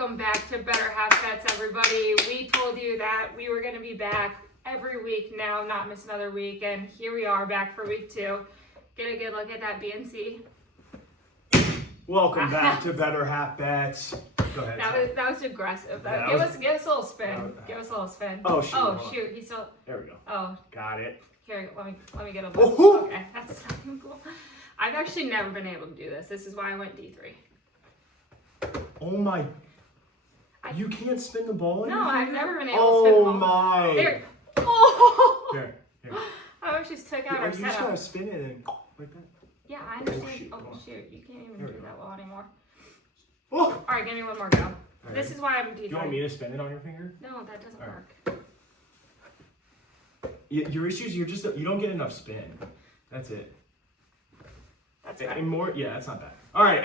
Welcome back to Better Half Bets, everybody. We told you that we were going to be back every week now, not miss another week, and here we are back for week 2. Get a good look at that BNC. Welcome back to Better Half Bets. Go ahead. That was aggressive. Give us a little spin. Give us a little spin. Oh shoot! Oh shoot! He's still. There we go. Oh, got it. Here, let me get a look. Oh. Okay, that's not even cool. I've actually never been able to do this. This is why I went D3. Oh my! You can't spin the ball. No, I've never been able to spin the ball. Oh my! There. Oh. Here. I just took out our You just setup. gotta spin it and like that. Yeah, I understand. Oh, Shoot, you can't even do that well anymore. Oh! All right, give me one more go. Right. This is why I'm D3. You want me to spin it on your finger? No, that doesn't work. Your issue is you don't get enough spin. That's it. That's bad. And more, yeah, that's not bad. All right,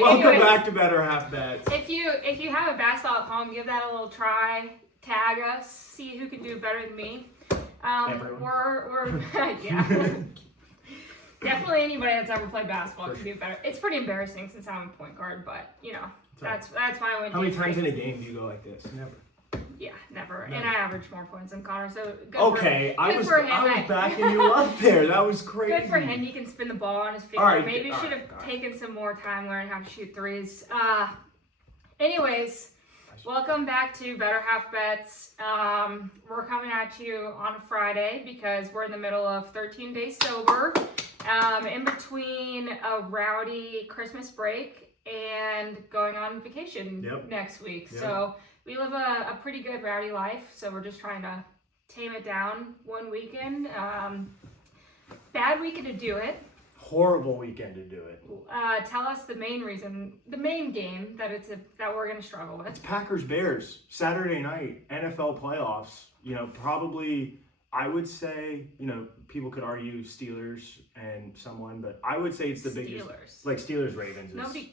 welcome back to Better Half Bets. If you have a basketball at home, give that a little try. Tag us, see who can do better than me. Everyone. We're yeah. Definitely anybody that's ever played basketball can do better. It's pretty embarrassing since I'm a point guard, but you know that's why I went. How many times in a game do you go like this? Never. Yeah, never. And I average more points than Connor, so good okay, for him. I was backing you up there. That was crazy. Good for him. He can spin the ball on his finger. Right, maybe should have taken some more time learning how to shoot threes. Anyways, welcome back to Better Half Bets. We're coming at you on a Friday because we're in the middle of 13 days sober, in between a rowdy Christmas break and going on vacation next week. Yep. So we live a pretty good rowdy life, so we're just trying to tame it down one weekend. Bad weekend to do it. Horrible weekend to do it. Tell us the main game that that we're gonna struggle with. It's Packers-Bears, Saturday night, NFL playoffs. Probably, I would say, people could argue Steelers and someone, but I would say it's the biggest. Like Steelers-Ravens. Nobody.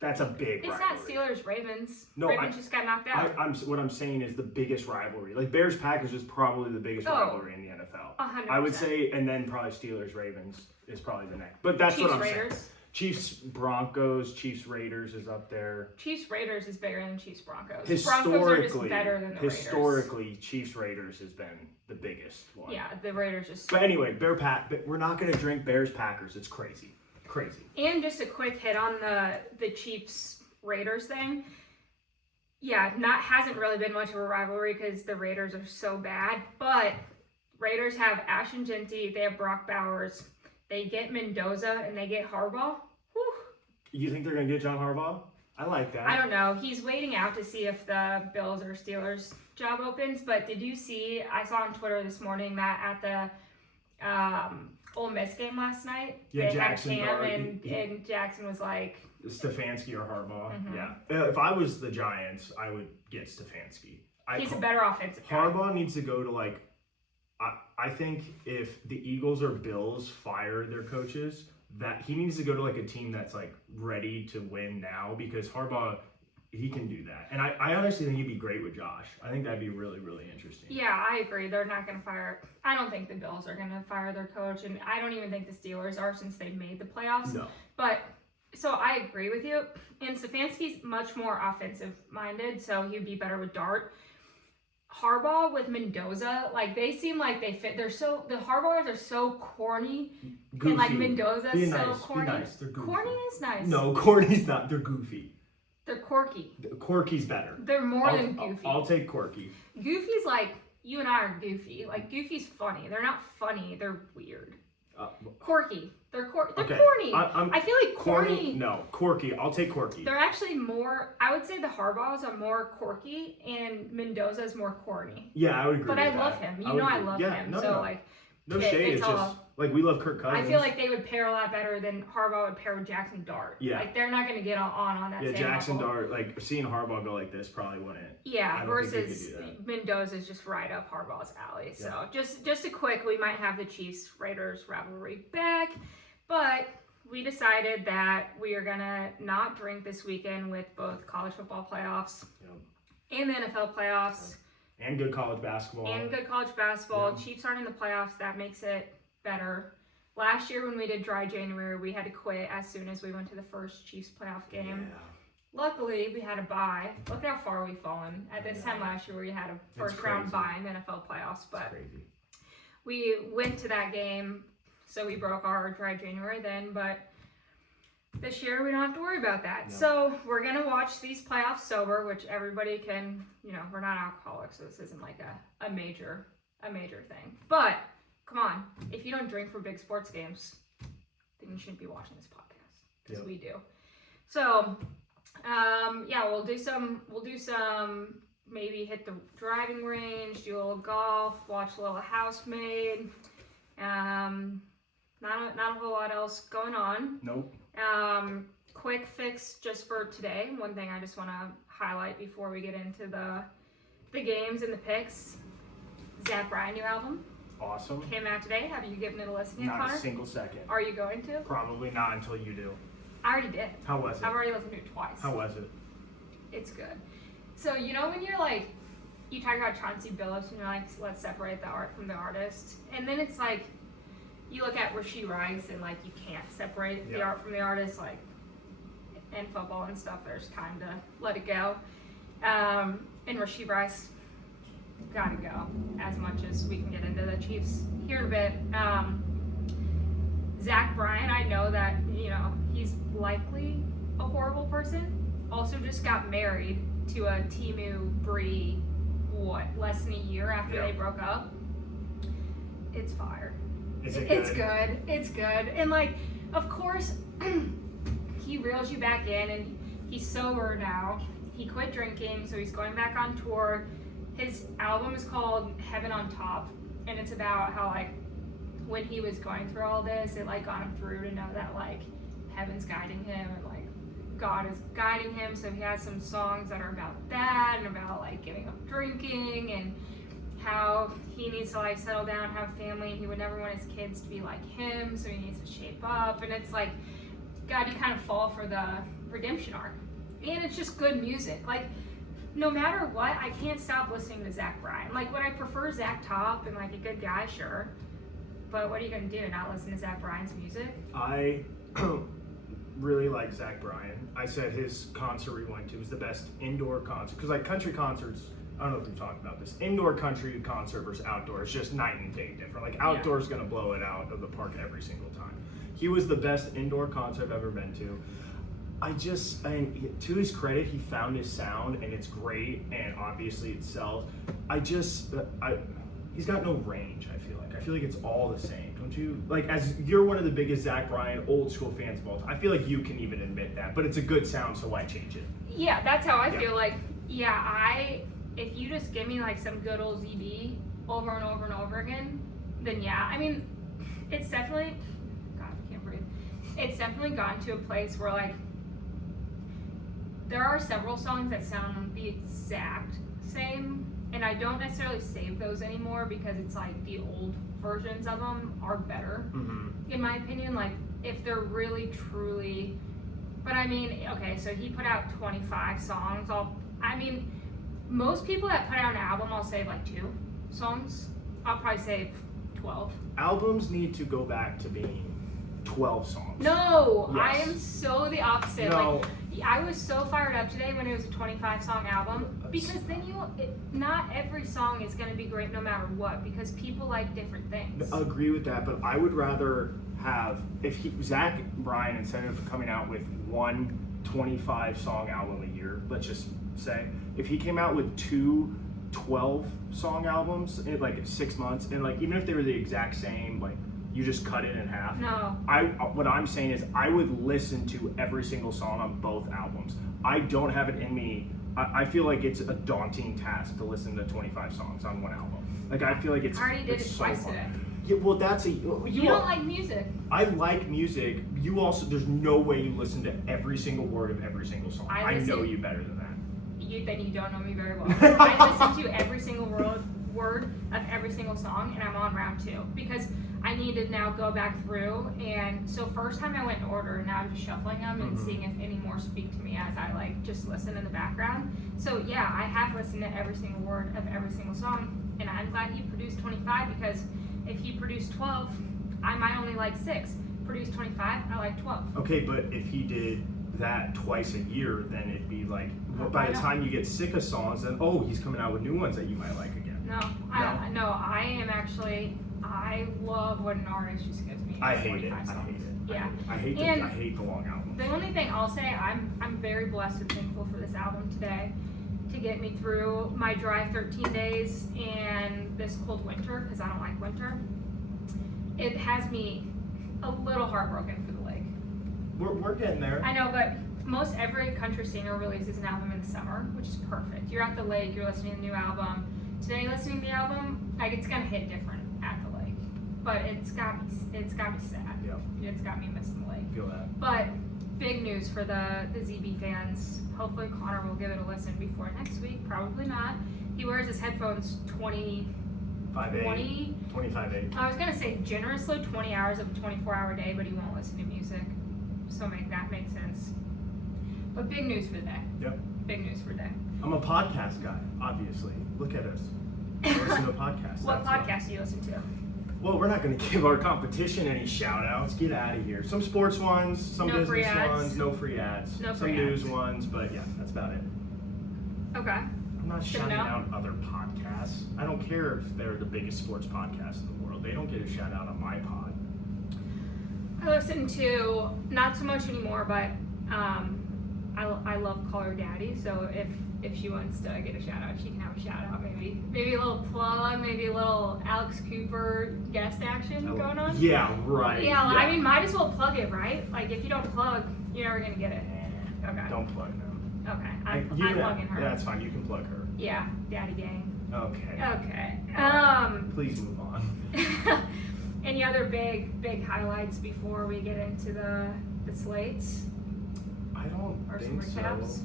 That's a big rivalry. It's not Steelers-Ravens. No, Ravens just got knocked out. What I'm saying is the biggest rivalry. Like Bears-Packers is probably the biggest rivalry in the NFL. 100%. I would say, and then probably Steelers-Ravens is probably the next. But that's what I'm saying. Chiefs-Broncos, Chiefs-Raiders is up there. Chiefs-Raiders is bigger than Chiefs-Broncos. Historically, Broncos are just better than the Raiders. Chiefs-Raiders has been the biggest one. Yeah, the Raiders just... But anyway, we're not going to drink Bears-Packers. It's crazy. Crazy. And just a quick hit on the Chiefs-Raiders thing. Yeah, hasn't really been much of a rivalry because the Raiders are so bad. But Raiders have Ashton Genty, they have Brock Bowers, they get Mendoza, and they get Harbaugh. Whew. You think they're going to get John Harbaugh? I like that. I don't know. He's waiting out to see if the Bills or Steelers job opens. But did you see, I saw on Twitter this morning that at the Ole Miss game last night, they Jackson had Cam and Jackson was like... Stefanski or Harbaugh. Mm-hmm. Yeah. If I was the Giants, I would get Stefanski. He's a better offensive guy. Harbaugh needs to go to I think if the Eagles or Bills fire their coaches, that he needs to go to a team that's ready to win now, because Harbaugh, he can do that. And I honestly think he'd be great with Josh. I think that'd be really, really interesting. Yeah, I agree. They're not going to fire... I don't think the Bills are going to fire their coach, and I don't even think the Steelers are since they made the playoffs. No. But, so I agree with you. And Stefanski's much more offensive-minded, so he'd be better with Dart. Harbaugh with Mendoza, they seem like they fit. The Harbaughs are so corny. Goofy. And Mendoza's so corny. Be nice. They're goofy. Corny is nice. No, corny's not. They're goofy. They're quirky. Quirky's better. They're more than goofy. I'll take quirky. Goofy's you and I are goofy. Goofy's funny. They're not funny. They're weird. Quirky. They're corny. I feel like corny. No, quirky. I'll take quirky. They're actually more. I would say the Harbaughs are more quirky, and Mendoza's more corny. Yeah, I would agree. But I love him. I love him. No shade. It's just we love Kirk Cousins. I feel like they would pair a lot better than Harbaugh would pair with Jackson Dart. Yeah. They're not going to get on that same level. Yeah, Jackson Dart, seeing Harbaugh go like this probably wouldn't. Yeah, versus Mendoza's just right up Harbaugh's alley. So just a quick, we might have the Chiefs-Raiders rivalry back, but we decided that we are going to not drink this weekend with both college football playoffs and the NFL playoffs. And good college basketball. Yeah. Chiefs aren't in the playoffs. That makes it better. Last year when we did dry January, we had to quit as soon as we went to the first Chiefs playoff game. Luckily, we had a bye. Look how far we've fallen. At this time last year, we had a first round bye in the NFL playoffs, but we went to that game, so we broke our dry January then, but this year we don't have to worry about that. No. So we're going to watch these playoffs sober, which everybody can, we're not alcoholics, so this isn't like a major thing. But come on, if you don't drink for big sports games, then you shouldn't be watching this podcast, because we do. So we'll do some, maybe hit the driving range, do a little golf, watch a little Housemaid. Not a whole lot else going on. Nope. Quick fix just for today. One thing I just want to highlight before we get into the games and the picks. Zach Bryan new album. Awesome. Came out today. Have you given it a listen yet, Not Connor? a single second. Are you going to? Probably not until you do. I already did. How was it? I've already listened to it twice. How was it? It's good. So when you're like, you talk about Chauncey Billups and you're like, let's separate the art from the artist, and then it's like, you look at Rashee Rice and like you can't separate the art from the artist, like in football and stuff. There's time to let it go. And Rashee Rice gotta go. As much as we can get into the Chiefs here in a bit. Zach Bryan, I know that he's likely a horrible person. Also, just got married to a Timu Bree. Less than a year after they broke up. It's fire. Is it good? It's good. It's good. And like, of course, he reels you back in, and he's sober now. He quit drinking, so he's going back on tour. His album is called Heaven on Top, and it's about how like when he was going through all this, it like got him through to know that like heaven's guiding him and like God is guiding him. So he has some songs that are about that and about like giving up drinking and how he needs to like settle down, have a family, and he would never want his kids to be like him, so he needs to shape up. And it's like, God, you kind of fall for the redemption arc. And it's just good music. Like, no matter what, I can't stop listening to Zach Bryan. Like, would I prefer Zach Top and like a good guy? Sure. But what are you going to do, not listen to Zach Bryan's music? I really like Zach Bryan. I said his concert we went to was the best indoor concert. Because like country concerts, I don't know if we've talked about this. Indoor country concert versus outdoor is just night and day different. Like outdoor is going to blow it out of the park every single time. He was the best indoor concert I've ever been to. To his credit, he found his sound and it's great, and obviously it sells. He's got no range, I feel like it's all the same, don't you? Like, as you're one of the biggest Zach Bryan old school fans of all time, I feel like you can even admit that, but it's a good sound, so why change it? Yeah, that's how I feel. Like, if you just give me like some good old ZB over and over and over again, then I mean, it's definitely, God, I can't breathe. It's definitely gone to a place where like, there are several songs that sound the exact same, and I don't necessarily save those anymore because it's like the old versions of them are better, in my opinion. Like, if they're really truly, but I mean, okay, so he put out 25 songs. Most people that put out an album, I'll save like 2 songs. I'll probably save 12. Albums need to go back to being 12 songs. No, yes. I am so the opposite. No. Like, I was so fired up today when it was a 25 song album, because then not every song is going to be great no matter what, because people like different things. I agree with that, but I would rather have, Zach Bryan, instead of coming out with one 25 song album a year, let's just say, if he came out with 2 12 song albums in like 6 months, and like even if they were the exact same, like you just cut it in half. No. What I'm saying is I would listen to every single song on both albums. I don't have it in me. I feel like it's a daunting task to listen to 25 songs on one album. Like, I feel like it's. I already did it so twice fun. today. Yeah, well, that's a. You don't like music. I like music. You also. There's no way you listen to every single word of every single song. I know you better than that. Then you don't know me very well. I listen to every single word of every single song, and I'm on round 2 because I need to now go back through. And so first time I went in order, and now I'm just shuffling them and seeing if any more speak to me as I like just listen in the background. So yeah, I have listened to every single word of every single song, and I'm glad he produced 25, because if he produced 12, I might only like 6. Produced 25, I like 12. Okay, but if he did that twice a year, then it'd be like, by the time you get sick of songs, then he's coming out with new ones that you might like again. I love when an artist just gives me. I hate it. Yeah. I hate the long albums. The only thing I'll say, I'm very blessed and thankful for this album today to get me through my dry 13 days and this cold winter, because I don't like winter. It has me a little heartbroken for the lake. We're getting there. I know, but most every country singer releases an album in the summer, which is perfect. You're at the lake, you're listening to the new album. Today, listening to the album, like, it's gonna hit different at the lake, but it's got me sad. Yep. It's got me missing the lake. Feel that. But big news for the ZB fans. Hopefully Connor will give it a listen before next week. Probably not. He wears his headphones 25/8. I was gonna say generously 20 hours of a 24-hour day, but he won't listen to music. So make that make sense. But big news for the day. Yep. Big news for the day. I'm a podcast guy, obviously. Look at us. I listen to podcasts. What podcast do you listen to? Well, we're not going to give our competition any shout outs. Get out of here. Some sports ones, some No free business ads. ones, no free ads. No some free news ads. ones, but yeah, that's about it. Okay. I'm not shouting out other podcasts. I don't care if they're the biggest sports podcast in the world. They don't get a shout out on my pod. I listen to, not so much anymore, but I love Call Her Daddy, so if she wants to get a shout out, she can have a shout out, maybe a little plug, maybe a little Alex Cooper guest action going on. Yeah, right. Yeah, I mean, might as well plug it, right? Like, if you don't plug, you're never gonna get it. Okay. Don't plug them. Okay, I'm plugging her. Yeah, that's fine. You can plug her. Yeah, Daddy Gang. Okay. Okay. Please move on. Any other big highlights before we get into the slates? I don't Or think some recaps? so.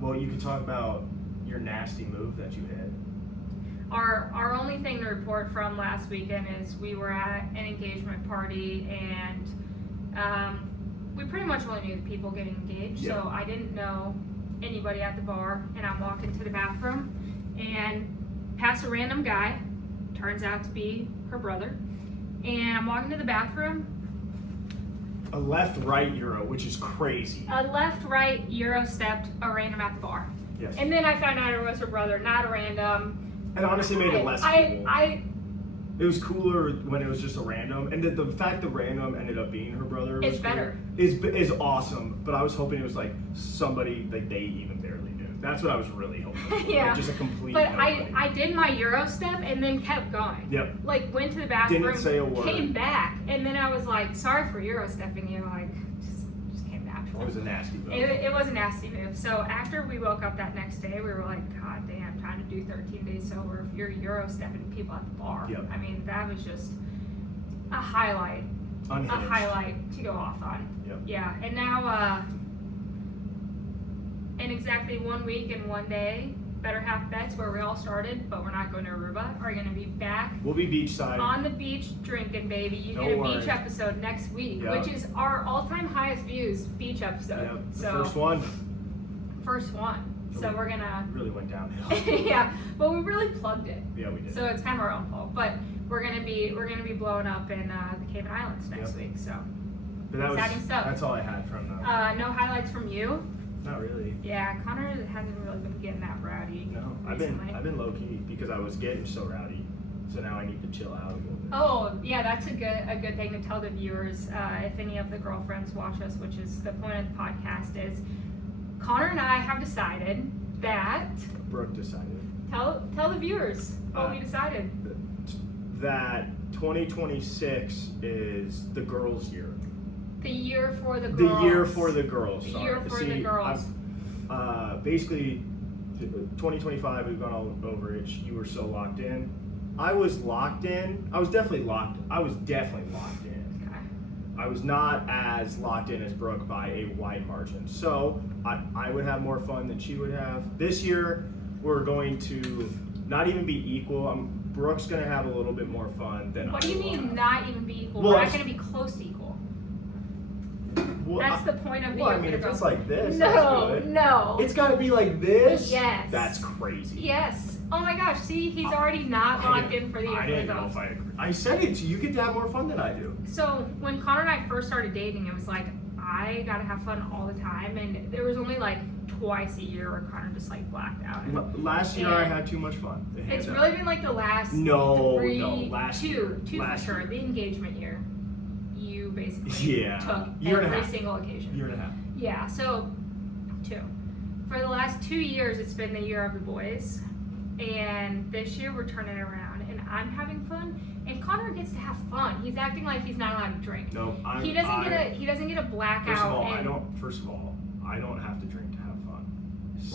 Well, you could talk about your nasty move that you hit. Our only thing to report from last weekend is we were at an engagement party, and we pretty much only knew the people getting engaged, so I didn't know anybody at the bar, and I'm walking to the bathroom and pass a random guy, turns out to be her brother, and I'm walking to the bathroom. A left-right Euro, which is crazy. A left-right Euro stepped a random at the bar. Yes. And then I found out it was her brother, not a random. It honestly made it less cool. It was cooler when it was just a random, and the fact that random ended up being her brother It's better. Is awesome. But I was hoping it was like somebody like they even barely knew. That's what I was really hoping for. Yeah. Like, just a complete. But nobody. I did my Euro step and then kept going. Yep. Like, went to the bathroom, Didn't say a word. came back, and then I was like, sorry for Euro stepping you. Like, just came natural. It was a nasty move. It was a nasty move. So after we woke up that next day, we were like, God damn, trying to do 13 days sober if you're Euro stepping people at the bar. Yep. I mean, that was just a highlight. Unhinged. A highlight to go off on. Yep. Yeah, and now in exactly 1 week and 1 day, Better Half Bets, where we all started, but we're not going to Aruba, are going to be back We'll be beachside. on the beach drinking, baby. You Don't get a worry. beach episode next week, Yep. which is our all-time highest views beach episode. Yep. The So first one first one. So we're gonna really went downhill. yeah, but we really plugged it. Yeah, we did. So it's kind of our own fault, but we're gonna be blowing up in the Cayman Islands next Yep. week. So But that exciting stuff. That's all I had from them. no highlights from you. Not really. Yeah, Connor hasn't really been getting that rowdy. No, recently. I've been low key because I was getting so rowdy. So now I need to chill out a little bit. Oh yeah, that's a good thing to tell the viewers. If any of the girlfriends watch us, which is the point of the podcast, is Connor and I have decided that Brooke decided tell the viewers what we decided. that 2026 is the girls' year. The year for the girls. The year for the girls. The sorry. year for the girls. Basically, 2025, we've gone all over it. You were so locked in. I was locked in. I was definitely locked in. Okay. I was not as locked in as Brooke by a wide margin. So I would have more fun than she would have. This year, we're going to not even be equal. Brooke's going to have a little bit more fun than What I do you will mean have. not even be equal? Well, We're not going to be close to equal. Well, That's the point of the Well, year I mean, for if the it's girls. like this, No, that's good. no. It's got to be like this? Yes. That's crazy. Yes. Oh my gosh, see, he's already not locked in for the year I for the didn't know girls. if I agree. I said it to you. You get to have more fun than I do. So when Connor and I first started dating, it was like, I gotta have fun all the time, and there was only like twice a year where Connor just like blacked out. Last year I had too much fun. It's really been like the last two for sure. The engagement year, you basically took every single occasion. Year and a half. Yeah, so 2. For the last 2 years, it's been the year of the boys, and this year we're turning it around, and I'm having fun, and Connor gets to have fun. He's acting like he's not allowed to drink. No, he doesn't get a blackout. First of all, I don't have to drink to have fun.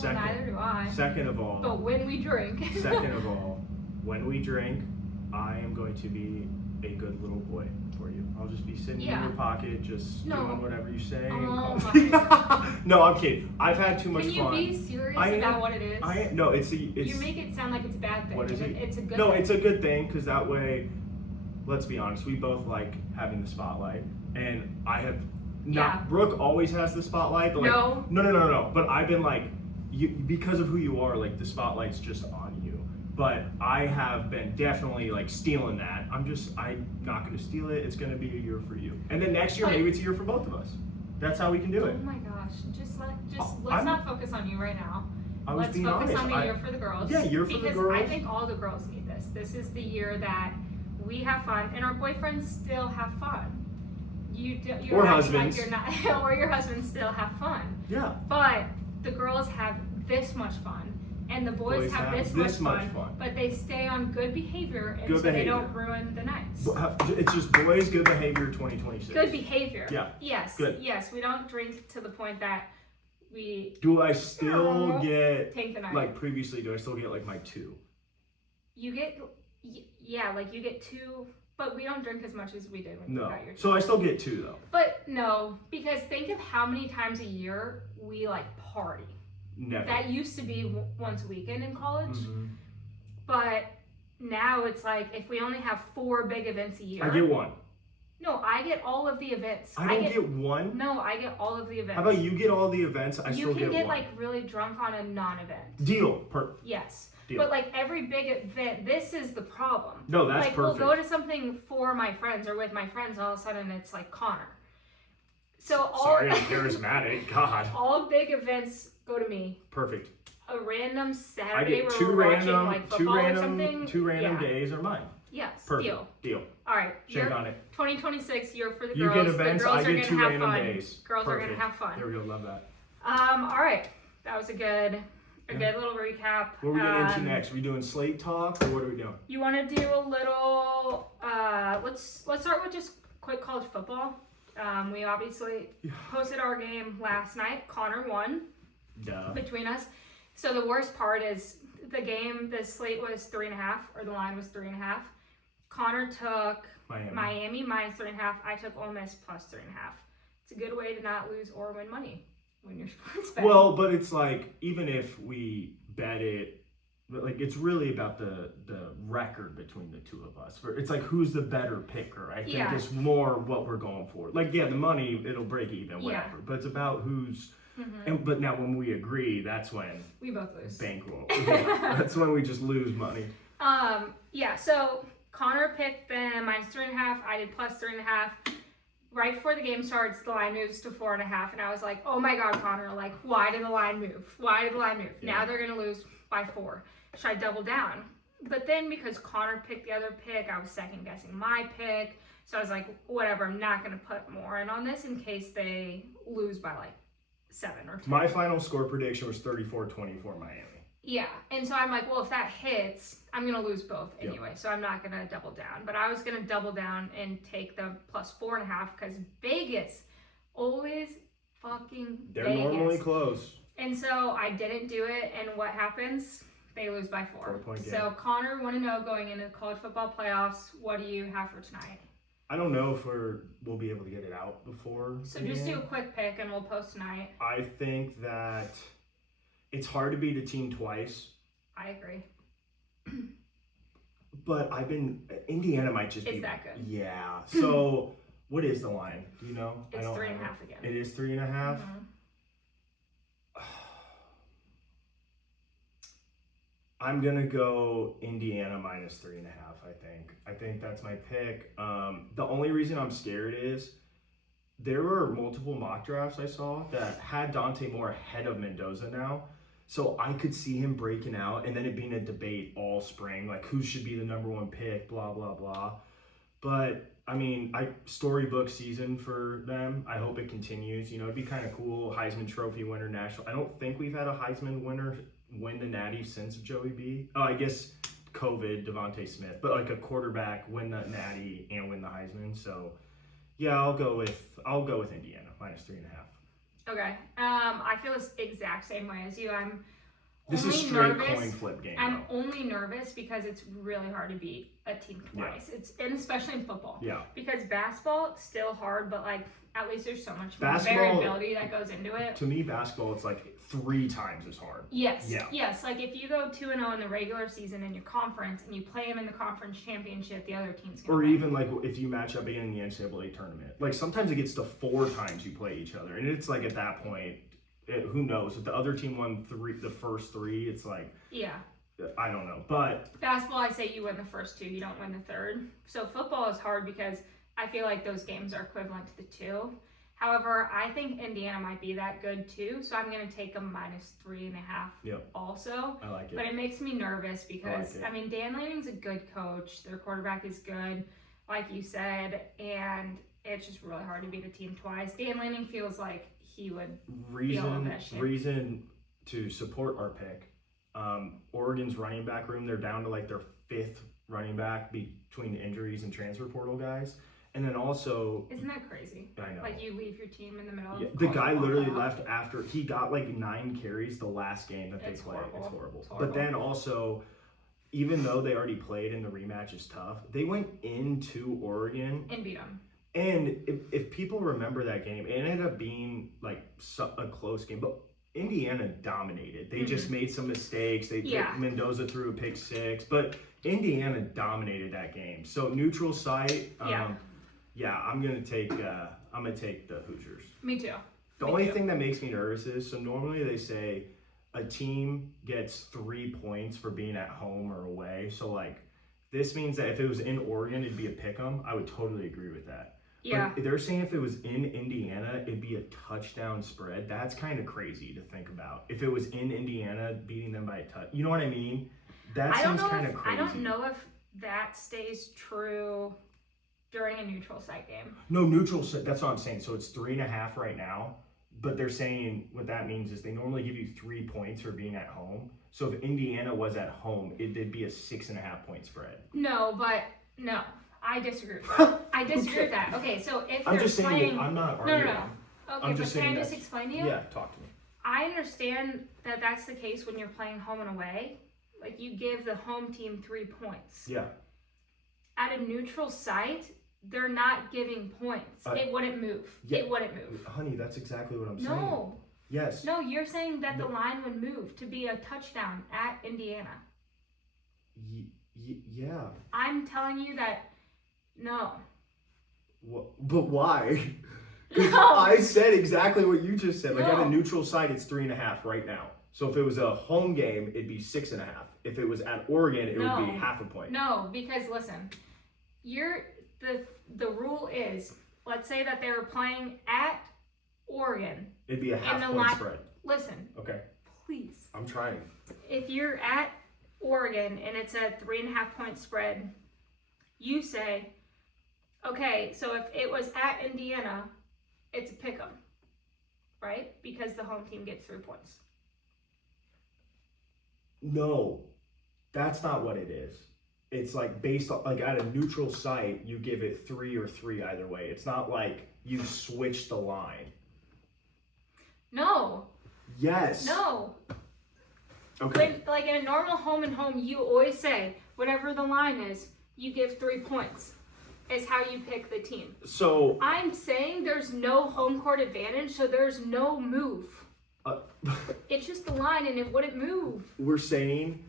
Well, neither do I. Second of all, but when we drink. Second of all, when we drink, I am going to be a good little boy for you. I'll just be sitting in your pocket, just doing whatever you say. Oh my No, I'm kidding. I've had too much fun. Can you be serious about what it is? It's. You make it sound like it's a bad thing. What is it? It's a good thing. No, it's a good thing, because that way, let's be honest, we both like having the spotlight, and I have not. Brooke always has the spotlight, but like, no. But I've been like, because of who you are, like the spotlight's just on you. But I have been definitely like stealing that. I'm not going to steal it. It's going to be a year for you. And then next year, maybe it's a year for both of us. That's how we can do it. Oh my gosh. Let's not focus on you right now. Let's focus on the year for the girls. Yeah, year for the girls. Because I think all the girls need this. This is the year that we have fun and our boyfriends still have fun. You're or acting husbands. like you're not, or your husbands still have fun. Yeah. But the girls have this much fun. And the boys have this much fun, but they stay on good behavior, and they don't ruin the nights. It's just boys, good behavior, 2026. Good behavior. Yeah. Yes. Good. Yes. We don't drink to the point that we. Do I still get take the night? Like previously? Do I still get like my 2? You get, like you get 2, but we don't drink as much as we did when you got your 2. So I still get 2 though. But no, because think of how many times a year we like party. Never. That used to be once a weekend in college, but now it's like if we only have 4 big events a year. I get 1. No, I get all of the events. I don't get 1? No, I get all of the events. How about you get all the events? I still get 1. You can get like really drunk on a non-event. Deal. Yes. Deal. But like every big event, this is the problem. No, that's like, perfect. We'll go to something for my friends or with my friends, and all of a sudden it's like Connor. So sorry, I'm charismatic. God. All big events go to me. Perfect. A random Saturday I get where we're watching like football or something. 2 random days are mine. Yes. Perfect. Deal. All right. Shake on it. 2026 year for the you girls. You get events. The girls I get 2 random fun. days. Girls are gonna have fun. There we go. Love that. All right. That was a good little recap. What are we getting into next? Are we doing slate talk or what are we doing? You want to do a little? Let's start with just quick college football. We obviously posted our game last night. Connor won. Duh. Between us. So the worst part is the slate was 3.5, or the line was 3.5. Connor took Miami minus 3.5. I took Ole Miss plus 3.5. It's a good way to not lose or win money when you're sports betting. Well, but it's like, even if we bet it, like it's really about the record between the two of us. It's like who's the better picker. I think it's more what we're going for. Like the money, it'll break even, whatever. But it's about who's. But now when we agree, that's when we both lose. Bankroll. That's when we just lose money. So Connor picked them minus 3.5. I did plus 3.5. Right before the game starts, the line moves to 4.5, and I was like, "Oh my God, Connor! Like, why did the line move? Why did the line move? Now they're gonna lose by 4. Should I double down?" But then because Connor picked the other pick, I was second guessing my pick. So I was like, "Whatever, I'm not gonna put more in on this in case they lose by like 7 or 10." My final score prediction was 34-24 Miami. Yeah, and so I'm like, well, if that hits, I'm going to lose both anyway, so I'm not going to double down. But I was going to double down and take the plus 4.5 because Vegas always fucking They're Vegas. Normally close. And so I didn't do it, and what happens? They lose by 4. 4-point game. So Connor, 1-0 going into the college football playoffs. What do you have for tonight? I don't know if we'll be able to get it out before. So just do a quick pick, and we'll post tonight. I think that it's hard to beat a team twice. I agree. But Indiana might just be. It's that good. Yeah. So what is the line? Do you know? It's 3.5 again. It is 3.5? Mm-hmm. I'm going to go Indiana minus 3.5, I think. I think that's my pick. The only reason I'm scared is there were multiple mock drafts I saw that had Dante Moore ahead of Mendoza now. So I could see him breaking out and then it being a debate all spring, like who should be the number 1 pick, blah, blah, blah. But I mean, storybook season for them. I hope it continues. You know, it'd be kind of cool. Heisman Trophy winner, national. I don't think we've had a Heisman winner win the Natty since Joey B. Oh, I guess COVID, Devontae Smith, but like a quarterback win the Natty and win the Heisman. So yeah, I'll go with Indiana -3.5. Okay. I feel the exact same way as you. This is straight coin flip game. I'm only nervous because it's really hard to beat a team twice. Yeah. And especially in football. Yeah. Because basketball, still hard, but like at least there's so much more Basketball, variability that goes into it. To me, basketball, it's like 3 times as hard. Yes. Yeah. Yes. Like if you go 2-0 in the regular season in your conference and you play them in the conference championship, the other team's gonna Or win. even like if you match up again in the NCAA tournament. Like sometimes it gets to 4 times you play each other. And it's like at that point, who knows? If the other team won the first 3, it's like, yeah. I don't know. But Basketball, I say you win the first 2, you don't win the third. So football is hard because I feel like those games are equivalent to the 2. However, I think Indiana might be that good too, so I'm going to take them -3.5 also. I like it. But it makes me nervous because, I like it. I mean, Dan Lanning's a good coach. Their quarterback is good, like you said, and it's just really hard to beat a team twice. Dan Lanning feels like he would reason to support our pick. Oregon's running back room, they're down to like their 5th running back between injuries and transfer portal guys. And then also, isn't that crazy? I know. Like you leave your team in the middle of the guy literally left after he got like 9 carries the last game that they played. Horrible. It's horrible. It's horrible. But then also, even though they already played and the rematch is tough, they went into Oregon and beat them. And if people remember that game, it ended up being like a close game, but Indiana dominated. They just made some mistakes. Mendoza threw a pick 6, but Indiana dominated that game. So neutral site, I'm gonna take the Hoosiers. Me too. The only thing that makes me nervous is, so normally they say a team gets 3 points for being at home or away. So like this means that if it was in Oregon, it'd be a pick 'em. I would totally agree with that. Yeah. But they're saying if it was in Indiana, it'd be a touchdown spread. That's kind of crazy to think about. If it was in Indiana, beating them by a touch. You know what I mean? That seems kind of crazy. I don't know if that stays true during a neutral site game. No, neutral site. That's what I'm saying. So it's 3.5 right now. But they're saying what that means is they normally give you 3 points for being at home. So if Indiana was at home, it'd be a 6.5 point spread. No, I disagree with that. I disagree with that. Okay, so if I'm they're just playing... saying that I'm not arguing. No. Okay, I'm just but can saying I just explain to you? Yeah, talk to me. I understand that that's the case when you're playing home and away. Like, you give the home team 3 points. Yeah. At a neutral site, they're not giving points. It wouldn't move. Yeah. It wouldn't move. Honey, that's exactly what I'm saying. No. Yes. No, you're saying that the line would move to be a touchdown at Indiana. Yeah. I'm telling you that, no. But why? Because No. I said exactly what you just said. Like No. at a neutral site, it's 3.5 right now. So if it was a home game, it'd be 6.5. If it was at Oregon, it would be half a point. No, because listen, the rule is, let's say that they were playing at Oregon. It'd be a half point spread. Listen. Okay. Please. I'm trying. If you're at Oregon and it's a 3.5 point spread, you say, okay, so if it was at Indiana, it's a pick 'em, right? Because the home team gets 3 points. No, that's not what it is. It's like based on, like at a neutral site, you give it 3 or 3 either way. It's not like you switch the line. No. Yes. No. Okay. When, like in a normal home and home, you always say, whatever the line is, you give 3 points. Is how you pick the team. So I'm saying there's no home court advantage, so there's no move. It's just the line, and it wouldn't move. We're saying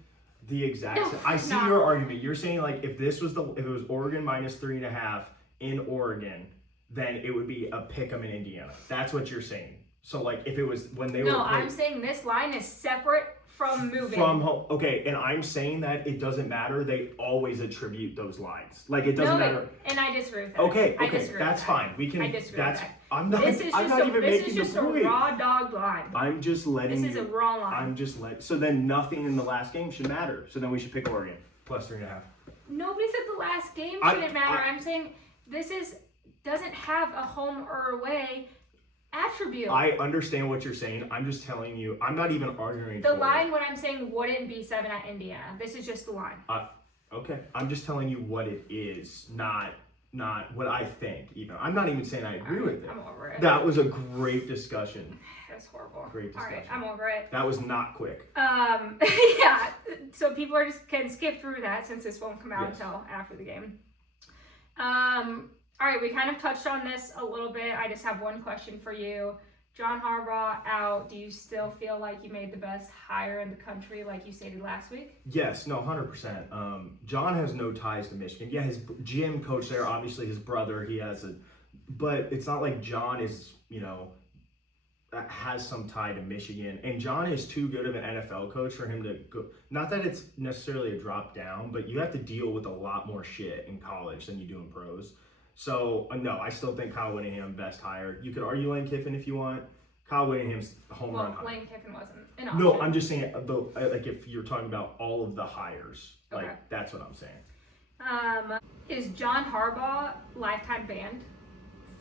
the exact. No, I see not. your argument. You're saying like if it was Oregon minus 3.5 in Oregon, then it would be a pick 'em in Indiana. That's what you're saying. So like if it was when they were. No, I'm saying this line is separate from moving. From home. Okay, and I'm saying that it doesn't matter. They always attribute those lines. Like it doesn't matter. And I disagree with that. Okay, I disagree that's with that. fine. We can. I disagree that's with that. I'm not. This is I'm just not even this making is just the a point. raw dog line. I'm just letting. This is a raw line. I'm just So then nothing in the last game should matter. So then we should pick Oregon plus 3.5. Nobody said the last game shouldn't matter. I'm saying doesn't have a home or away attribute. I understand what you're saying. I'm just telling you. I'm not even arguing. The line, what I'm saying, wouldn't be 7 at Indiana. This is just the line. Okay. I'm just telling you what it is, not what I think. Even I'm not even saying I agree with it. I'm over it. That was a great discussion. That was horrible. Great discussion. All right, I'm over it. That was not quick. Yeah. So people can skip through that since this won't come out until after the game. All right, we kind of touched on this a little bit. I just have one question for you. John Harbaugh out. Do you still feel like you made the best hire in the country like you stated last week? Yes, no, 100%. John has no ties to Michigan. Yeah, his Jim coach there, obviously his brother, but it's not like John is, has some tie to Michigan. And John is too good of an NFL coach for him to go. Not that it's necessarily a drop down, but you have to deal with a lot more shit in college than you do in pros. So, no, I still think Kyle Whittingham best hire. You could argue Lane Kiffin if you want. Kyle Whittingham's home run hire. Lane Kiffin wasn't an option. No, I'm just saying, like, if you're talking about all of the hires, that's what I'm saying. Is John Harbaugh lifetime banned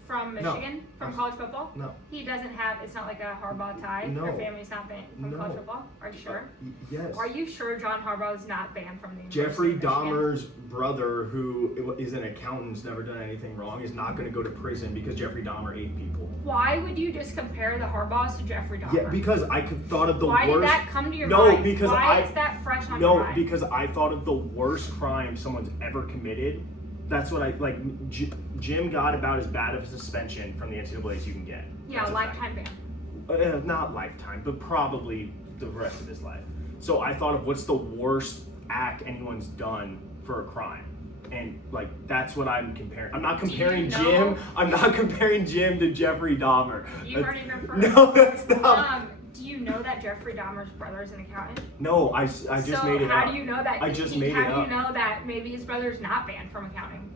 from Michigan, from college football? No. He doesn't have, it's not like a Harbaugh tie? No. Her family's not banned from college football? Are you sure? Yes. Are you sure John Harbaugh is not banned from the Jeffrey University of Michigan? Dahmer's brother, who is an accountant, has never done anything wrong, is not going to go to prison because Jeffrey Dahmer ate people. Why would you just compare the Harbaughs to Jeffrey Dahmer? Yeah, because I thought of the worst. Why did that come to your mind? No, because Why is that fresh on your mind? No, because I thought of the worst crime someone's ever committed. That's what I like. Jim got about as bad of a suspension from the NCAA as you can get. Yeah, lifetime ban. Not lifetime, but probably the rest of his life. So I thought of what's the worst act anyone's done for a crime. And that's what I'm comparing. I'm not comparing Jim. I'm not comparing Jim to Jeffrey Dahmer. You heard it here first. No, that's not. Do you know that Jeffrey Dahmer's brother is an accountant? No, I just made it up. So how do you know that? I just made it up. How do you know that maybe his brother's not banned from accounting?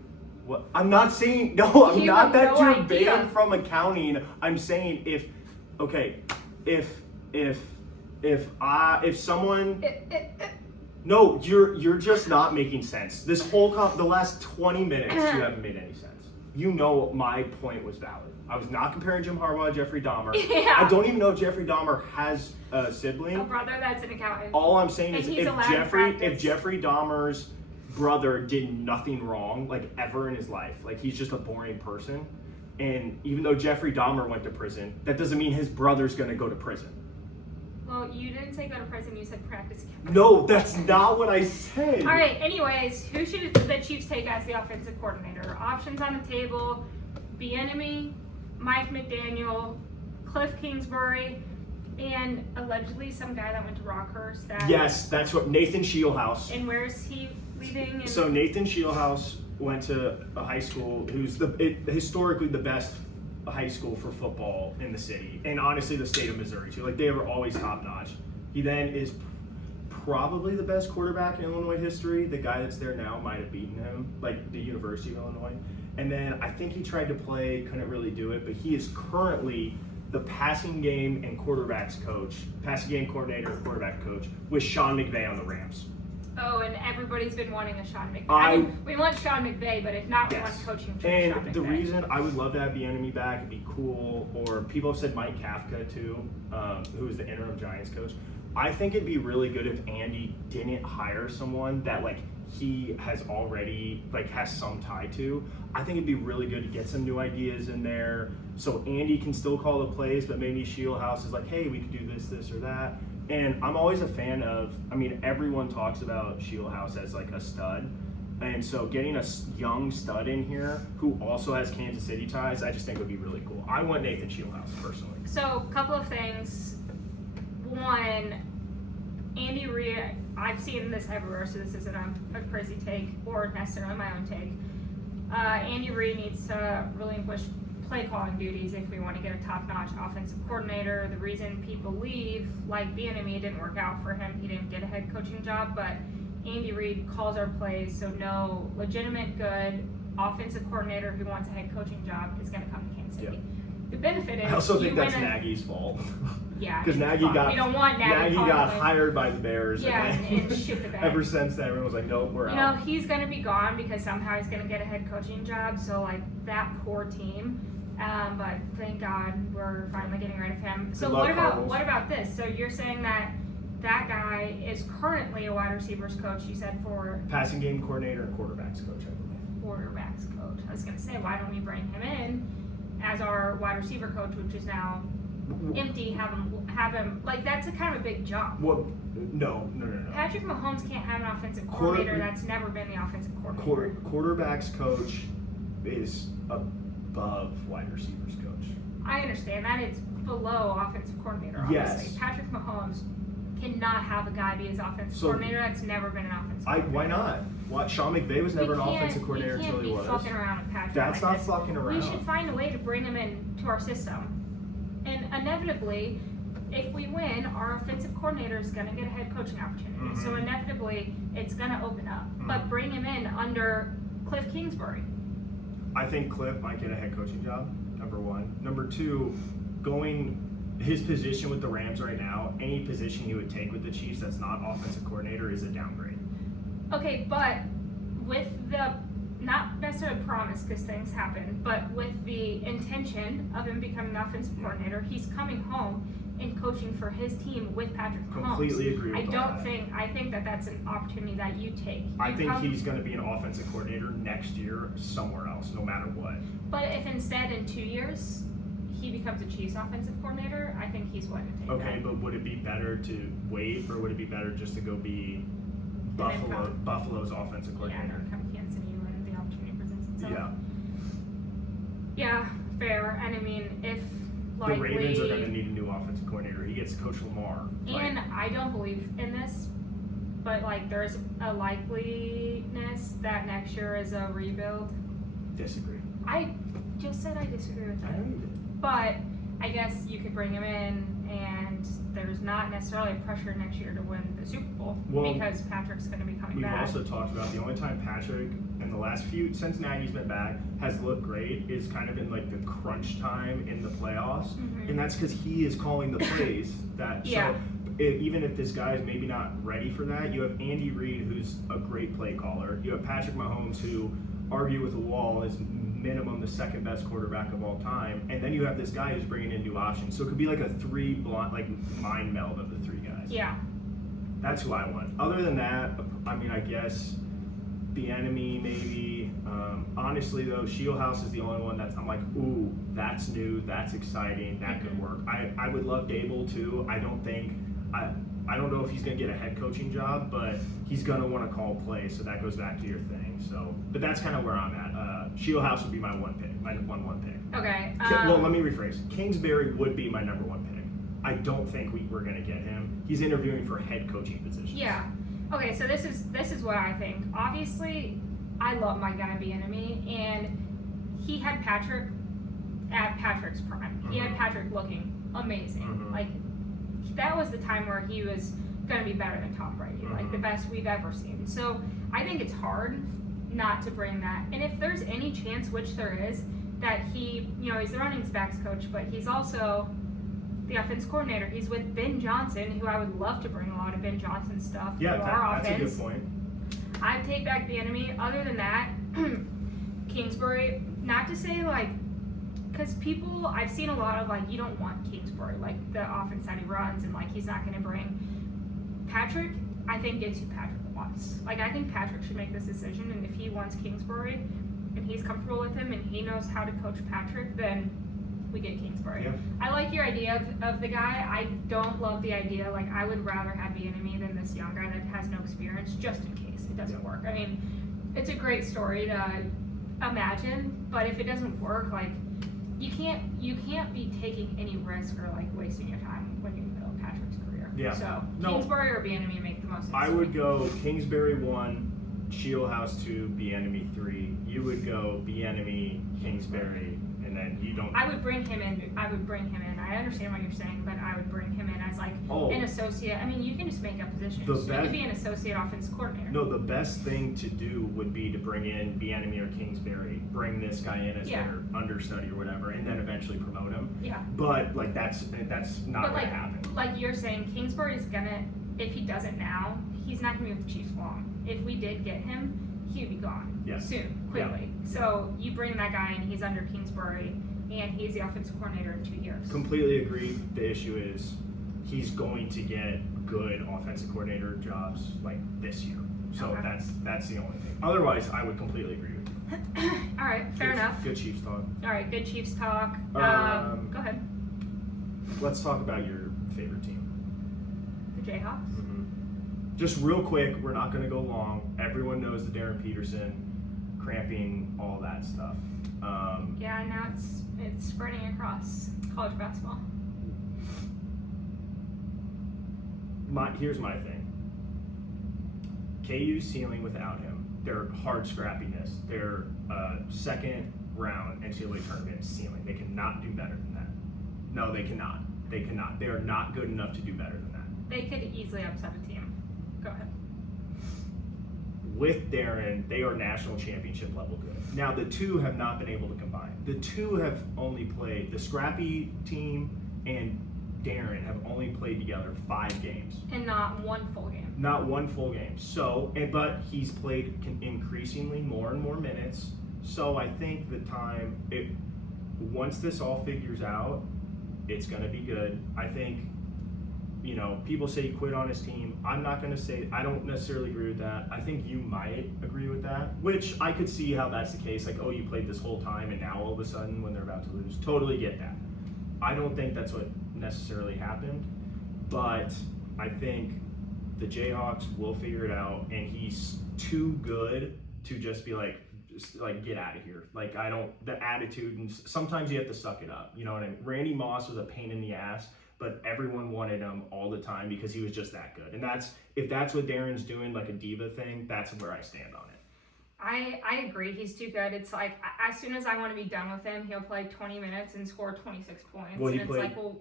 What? I'm saying you're idea. banned from accounting. I'm saying if someone. No, you're just not making sense. This whole the last 20 minutes, you haven't made any sense. My point was valid. I was not comparing Jim Harbaugh to Jeffrey Dahmer. Yeah. I don't even know if Jeffrey Dahmer has a sibling. A brother that's an accountant. All I'm saying is if Jeffrey Dahmer's brother did nothing wrong, ever in his life, he's just a boring person, and even though Jeffrey Dahmer went to prison, that doesn't mean his brother's gonna go to prison. Well, you didn't say go to prison, you said practice accounting. No, that's not what I said. All right, anyways, who should the Chiefs take as the offensive coordinator? Options on the table: Bieniemy, Mike McDaniel, Cliff Kingsbury, and allegedly some guy that went to Rockhurst. Yes, that's what Nathan Shieldhouse. And where is he leaving? So Nathan Shieldhouse went to a high school who's historically the best high school for football in the city, and honestly the state of Missouri too. They were always top notch. He then is probably the best quarterback in Illinois history. The guy that's there now might have beaten him, the University of Illinois. And then I think he tried to play, couldn't really do it, but he is currently the passing game coordinator, quarterback coach with Sean McVay on the Rams. Oh, and everybody's been wanting a Sean McVay. We want Sean McVay, but if not, we want coaching. And Sean the McVay. reason I would love to have Bieniemy back, it'd be cool. Or people have said Mike Kafka too, who is the interim Giants coach. I think it'd be really good if Andy didn't hire someone that he has already has some tie to. I think it'd be really good to get some new ideas in there, so Andy can still call the plays, but maybe Shieldhouse is hey, we could do this or that. And I'm always a fan of. Everyone talks about Shieldhouse as a stud, and so getting a young stud in here who also has Kansas City ties, I just think would be really cool. I want Nathan Shieldhouse personally. So, a couple of things. One, Andy Reid, I've seen this everywhere, so this isn't a crazy take or necessarily my own take. Andy Reid needs to relinquish play calling duties if we want to get a top-notch offensive coordinator. The reason people leave, Bieniemy, didn't work out for him. He didn't get a head coaching job, but Andy Reid calls our plays, so no legitimate good offensive coordinator who wants a head coaching job is going to come to Kansas City. Yeah. the benefit is I also think you that's win Nagy's fault. Yeah, Because Nagy got we don't want Nagy got hired by the Bears. Yeah, and shit the bed. Ever since then, everyone was like, nope, we're out. You know, he's gonna be gone because somehow he's gonna get a head coaching job. So like that poor team. But thank God we're finally getting rid of him. So Good luck, what about this? So you're saying that guy is currently a wide receivers coach, you said, for passing game coordinator and quarterbacks coach, I believe. Quarterbacks coach. I was gonna say, why don't we bring him in as our wide receiver coach, which is now empty? Have him like that's a kind of a big jump. Well, no. Patrick Mahomes can't have an offensive coordinator that's never been the offensive coordinator. Quarterbacks coach is above wide receivers coach. I understand that it's below offensive coordinator. Obviously, Yes. Patrick Mahomes cannot have a guy be his offensive coordinator that's never been an offensive coordinator. Why not? What? Sean McVay was never an offensive coordinator until he was. We can't be fucking around with Patrick. That's like not this. fucking around. We should find a way to bring him into our system. And inevitably, if we win, our offensive coordinator is going to get a head coaching opportunity. Mm-hmm. So inevitably, it's going to open up. Mm-hmm. But bring him in under Cliff Kingsbury. I think Cliff might get a head coaching job, number one. Number two, his position with the Rams right now, any position he would take with the Chiefs that's not offensive coordinator is a downgrade. Okay, but with the, not necessarily promise because things happen, but with the intention of him becoming the offensive coordinator, he's coming home and coaching for his team with Patrick Mahomes. Completely agree with I think that that's an opportunity that you take. I think he's going to be an offensive coordinator next year somewhere else, no matter what. But if instead in 2 years he becomes a Chiefs offensive coordinator, I think he's willing to take that. Okay, but would it be better to wait, or would it be better just to go be Buffalo's offensive coordinator? Yeah, and come Kansas City when the opportunity presents itself. Yeah. Yeah, fair. And I mean, if the Ravens are going to need a new offensive coordinator. He gets Coach Lamar. And I don't believe in this, but like there's a likeliness that next year is a rebuild. Disagree. I just said I disagree with that. I know you did. But I guess you could bring him in, and there's not necessarily pressure next year to win the Super Bowl because Patrick's going to be coming back. We've also talked about the only time Patrick in the last since Nagy's been back has looked great is kind of in like the crunch time in the playoffs, and that's because he is calling the plays. Even if this guy is maybe not ready for that, you have Andy Reid, who's a great play caller. You have Patrick Mahomes, who argue with the wall is minimum the second best quarterback of all time, and then you have this guy who's bringing in new options. So it could be like a mind meld of the three guys. Yeah. That's who I want. Other than that, I mean, I guess the enemy maybe. Honestly though, Shieldhouse is the only one I'm like, ooh, that's new, that's exciting, that could work. I would love Dable too. I don't know if he's gonna get a head coaching job, but he's gonna want to call plays, so that goes back to your thing. So, but that's kind of where I'm at. Shieldhouse would be my one pick, my 1-1 pick. Okay. Well, let me rephrase. Kingsbury would be my number one pick. I don't think we're gonna get him. He's interviewing for head coaching positions. Yeah. Okay, so this is what I think. Obviously, I love my guy Bieniemy, and he had Patrick at Patrick's prime. He had Patrick looking amazing. Like that was the time where he was going to be better than Tom Brady, like the best we've ever seen. So I think it's hard not to bring that. And if there's any chance, which there is, that he's the running backs coach, but he's also the offense coordinator. He's with Ben Johnson, who I would love to bring a lot of Ben Johnson stuff to our offense. That's a good point. I'd take back Bieniemy. Other than that, Kingsbury, not to say like, because I've seen a lot of like, you don't want Kingsbury, like the offense that he runs, and like he's not going to bring Patrick. I think gets who Patrick wants. Like I think Patrick should make this decision, and if he wants Kingsbury, and he's comfortable with him, and he knows how to coach Patrick, then we get Kingsbury. Yeah. I like your idea of the guy. I don't love the idea. Like I would rather have Bieniemy than this young guy that has no experience, just in case it doesn't work. I mean, it's a great story to imagine, but if it doesn't work, like you can't be taking any risk or like wasting your time when you're in the middle of Patrick's career. Yeah. So Kingsbury or Bieniemy make the most sense. I would go Kingsbury 1, Shieldhouse 2, Bieniemy 3. You would go Bieniemy, Kingsbury, and then you don't. I would bring him in. I understand what you're saying, but I would bring him in as like an associate. I mean, you can just make up positions. You could be an associate offense coordinator. No, the best thing to do would be to bring in Bieniemy or Kingsbury, bring this guy in as their understudy or whatever, and then eventually promote him. Yeah. But like that's not going to happen. Like you're saying, Kingsbury's gonna, if he doesn't now, he's not gonna be with the Chiefs long. If we did get him, he'd be gone soon, quickly. Yeah. So you bring that guy in, he's under Kingsbury, and he's the offensive coordinator in 2 years. Completely agree. The issue is he's going to get good offensive coordinator jobs like this year. So that's the only thing. Otherwise, I would completely agree with you. All right, fair enough. Good Chiefs talk. All right, good Chiefs talk. Go ahead. Let's talk about your favorite team. The Jayhawks? Mm-hmm. Just real quick, we're not going to go long. Everyone knows the Darren Peterson, cramping, all that stuff. Yeah, now it's spreading across college basketball. Here's my thing. KU's ceiling without him, their hard scrappiness, their second round NCAA tournament ceiling, they cannot do better than that. No, they cannot. They cannot. They are not good enough to do better than that. They could easily upset a team. Go ahead. With Darren, they are national championship level good. Now, the two have not been able to combine. The two have only played, the scrappy team and Darren have only played together 5 games. And not one full game. Not one full game. So, but he's played increasingly more and more minutes. So I think once this all figures out, it's going to be good. I think, people say he quit on his team. I'm not going to say, I don't necessarily agree with that. I think you might agree with that, which I could see how that's the case. Like, oh, you played this whole time and now all of a sudden when they're about to lose. Totally get that. I don't think that's what necessarily happened, but I think the Jayhawks will figure it out, and he's too good to just be like get out of here. Like, the attitude, and sometimes you have to suck it up. You know what I mean? Randy Moss was a pain in the ass, but everyone wanted him all the time because he was just that good. And if that's what Darren's doing, like a diva thing, that's where I stand on it. I agree. He's too good. It's like, as soon as I want to be done with him, he'll play 20 minutes and score 26 points. Well,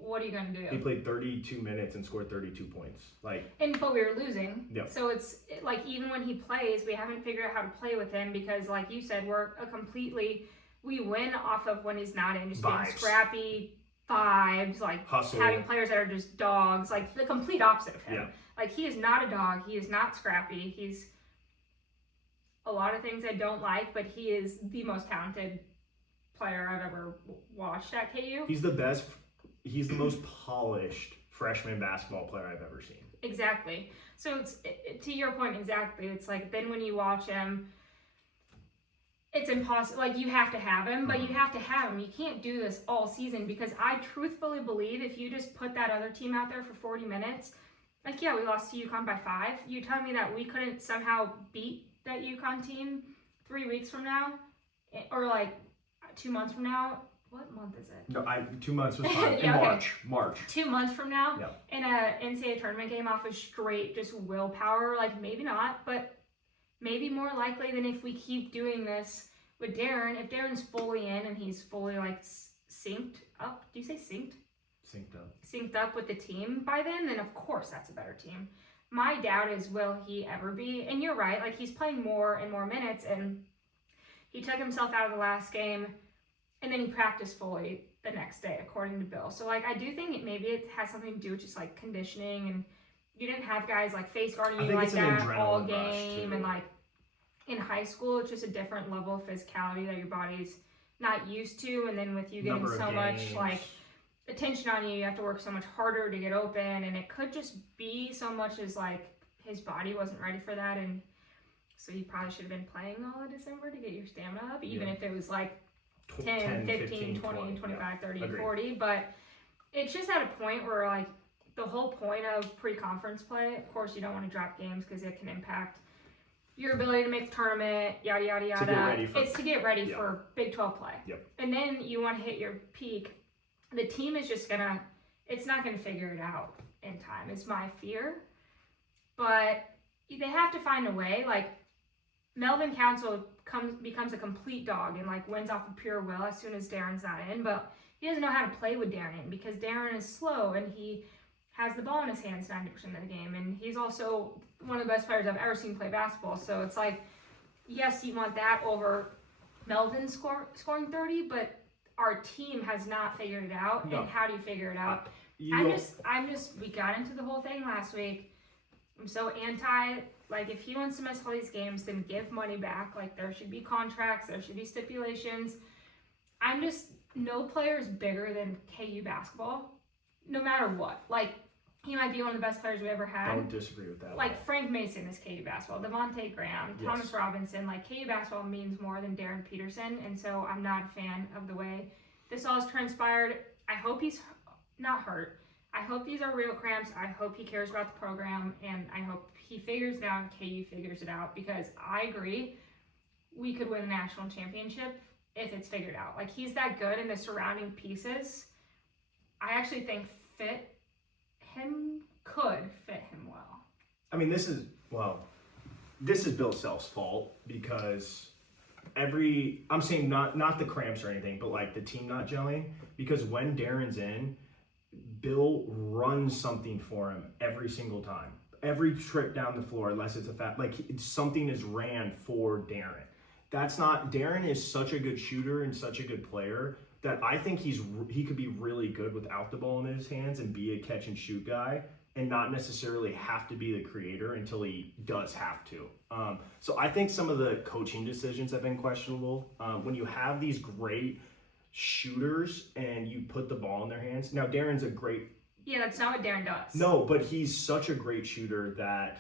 what are you going to do? He played 32 minutes and scored 32 points. But we were losing. Yep. So it's like, even when he plays, we haven't figured out how to play with him because, like you said, we win off of when he's not in, just being scrappy, vibes, like hustle, having players that are just dogs, like the complete opposite of him. Yeah. Like, he is not a dog. He is not scrappy. He's a lot of things I don't like, but he is the most talented player I've ever watched at KU. He's the best. He's the most polished freshman basketball player I've ever seen. Exactly. So to your point, exactly. It's like, then when you watch him, it's impossible. Like, you have to have him, but you have to have him. You can't do this all season, because I truthfully believe if you just put that other team out there for 40 minutes, like, yeah, we lost to UConn by 5. You tell me that we couldn't somehow beat that UConn team 3 weeks from now, or like 2 months from now. What month is it? No, 2 months was fine. In March. 2 months from now, in a NCAA tournament game off of straight just willpower, like, maybe not, but maybe more likely than if we keep doing this with Darren. If Darren's fully in and he's fully like synced up, do you say synced? Synced up with the team by then of course that's a better team. My doubt is, will he ever be? And you're right, like, he's playing more and more minutes, and he took himself out of the last game, and then he practiced fully the next day, according to Bill. So, like, I do think maybe it has something to do with just, like, conditioning, and you didn't have guys, like, face guarding you like that all game, and, like, in high school, it's just a different level of physicality that your body's not used to, and then with you getting so much, like, attention on you, you have to work so much harder to get open, and it could just be so much as like his body wasn't ready for that, and so you probably should have been playing all of December to get your stamina up, even if it was like 10, 15, 20, 25, 30, 40, but it's just at a point where, like, the whole point of pre-conference play, of course you don't want to drop games because it can impact your ability to make the tournament, yada yada yada. It's to get ready for Big 12 play. And then you want to hit your peak. The team is just it's not gonna figure it out in time. It's my fear. But they have to find a way. Like, Melvin Council becomes a complete dog and, like, wins off of pure will as soon as Darren's not in. But he doesn't know how to play with Darren because Darren is slow, and he has the ball in his hands 90% of the game, and he's also one of the best players I've ever seen play basketball. So it's like, yes, you want that over Melvin scoring 30, but our team has not figured it out. No. And how do you figure it out? We got into the whole thing last week. I'm so anti, like, if he wants to miss all these games, then give money back. Like, there should be contracts, there should be stipulations. No player is bigger than KU basketball, no matter what. Like, he might be one of the best players we ever had. I don't disagree with that. Like, Frank Mason is KU basketball, Devontae Graham, Yes. Thomas Robinson. Like, KU basketball means more than Darren Peterson, and so I'm not a fan of the way this all has transpired. I hope he's not hurt. I hope these are real cramps. I hope he cares about the program, and I hope he figures it out and KU figures it out, because I agree we could win a national championship if it's figured out. Like, he's that good, and the surrounding pieces, I actually think could fit him well. I mean, this is Bill Self's fault, because I'm saying not the cramps or anything, but like the team not gelling, because when Darren's in, Bill runs something for him every single time. Every trip down the floor, unless it's something is ran for Darren. Darren is such a good shooter and such a good player that I think he could be really good without the ball in his hands and be a catch and shoot guy, and not necessarily have to be the creator until he does have to. So I think some of the coaching decisions have been questionable. When you have these great shooters and you put the ball in their hands. Now, Darren's a great... Yeah, that's not what Darren does. No, but he's such a great shooter that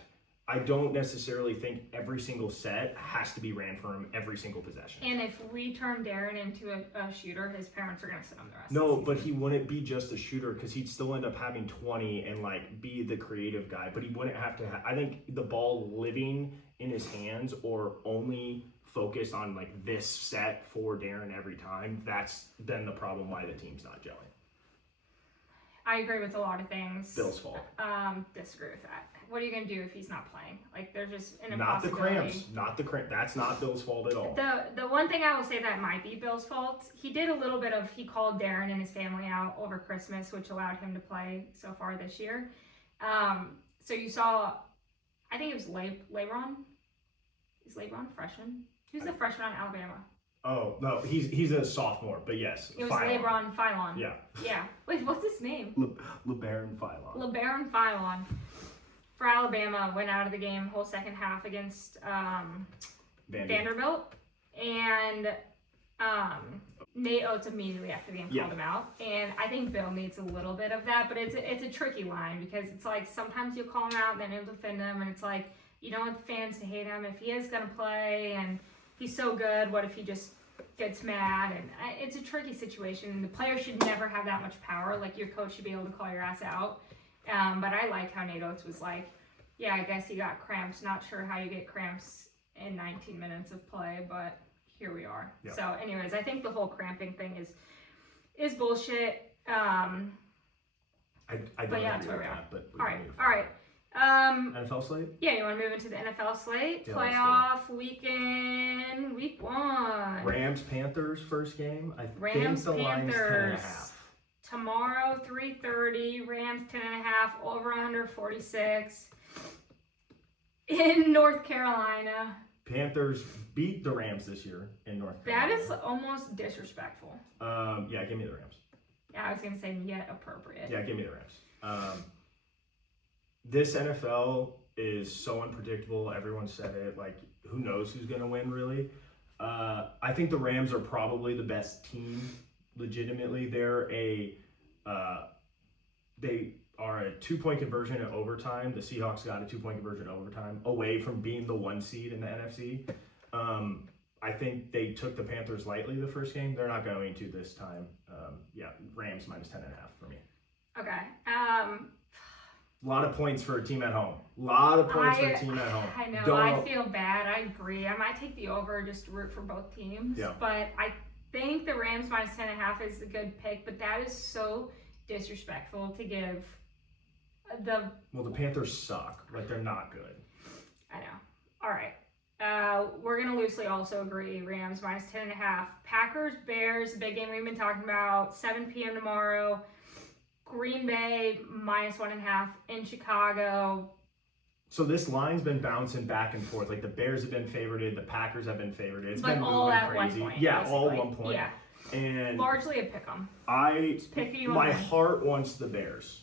I don't necessarily think every single set has to be ran for him every single possession. And if we turn Darren into a shooter, his parents are going to sit him the rest No, of the season. but he wouldn't be just a shooter, because he'd still end up having 20 and like be the creative guy. But he wouldn't have to I think the ball living in his hands, or only focus on like this set for Darren every time, that's then the problem why the team's not gelling. I agree with a lot of things. Bill's fault. Disagree with that. What are you going to do if he's not playing? Like, there's just an Not the impossibility. cramps. That's not Bill's fault at all. The one thing I will say that might be Bill's fault, he did a little bit of, he called Darren and his family out over Christmas, which allowed him to play so far this year. So you saw, I think it was LeBron. Is LeBron a freshman? Who's the freshman on Alabama? Oh, no, he's a sophomore, but yes. It was Phylon. LeBron Phylon. Yeah. Yeah. Wait, what's his name? LeBaron Phylon. LeBaron Phylon for Alabama went out of the game whole second half against Vanderbilt. And Nate Oates immediately after the game called him out. And I think Bill needs a little bit of that, but it's a tricky line, because it's like sometimes you'll call him out and then he'll defend him, and it's like you don't want the fans to hate him if he is going to play and he's so good. What if he just gets mad? And it's a tricky situation. The player should never have that much power. Like, your coach should be able to call your ass out. But I like how Nate Oates was like, yeah, I guess he got cramps. Not sure how you get cramps in 19 minutes of play, but here we are. Yep. So anyways, I think the whole cramping thing is bullshit. I don't But yeah, agree that's where with we are. that, but we All can right. move All right. NFL slate? Yeah, you want to move into the NFL slate? Yeah, Playoff weekend, week 1. Rams Panthers first game. I Rams think the line's Panthers 10.5. Tomorrow, 3:30. Rams 10.5. Over under 46. In North Carolina. Panthers beat the Rams this year in North That Carolina. is almost disrespectful. Yeah, give me the Rams. Yeah, I was gonna say yet appropriate. Yeah, give me the Rams. This NFL is so unpredictable. Everyone said it. Like, who knows who's going to win, really? I think the Rams are probably the best team, legitimately. They are a 2-point conversion in overtime. The Seahawks got a 2-point conversion in overtime away from being the 1 seed in the NFC. I think they took the Panthers lightly the first game. They're not going to this time. Rams minus 10.5 for me. Okay. A lot of points for a team at home. I know. I feel bad. I agree. I might take the over just to root for both teams. Yeah. But I think the Rams minus 10.5 is a good pick. But that is so disrespectful to give the... Well, the Panthers suck. Like, they're not good. I know. All right. We're going to loosely also agree. Rams minus 10.5. Packers, Bears, big game we've been talking about. 7 p.m. tomorrow. Green Bay -1.5 in Chicago. So this line's been bouncing back and forth. Like the Bears have been favorited, the Packers have been favorited. It's but been all moving at crazy. one point. Yeah, basically. all at one point. Yeah. And Largely a pick 'em. my heart wants the Bears.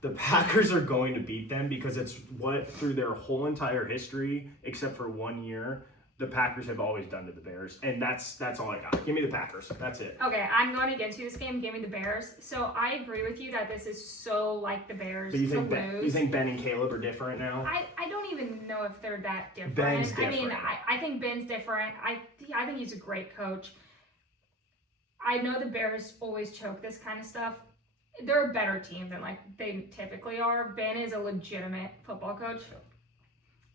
The Packers are going to beat them because it's what through their whole entire history, except for 1 year, the Packers have always done to the Bears, and that's all I got. Give me the Packers. That's it. Okay, I'm going against you this game. Give me the Bears. So I agree with you that this is so like the Bears But you to think lose. you think Ben and Caleb are different now? I don't even know if they're that different. Ben's I mean, different. I think Ben's different. I think he's a great coach. I know the Bears always choke this kind of stuff. They're a better team than like they typically are. Ben is a legitimate football coach.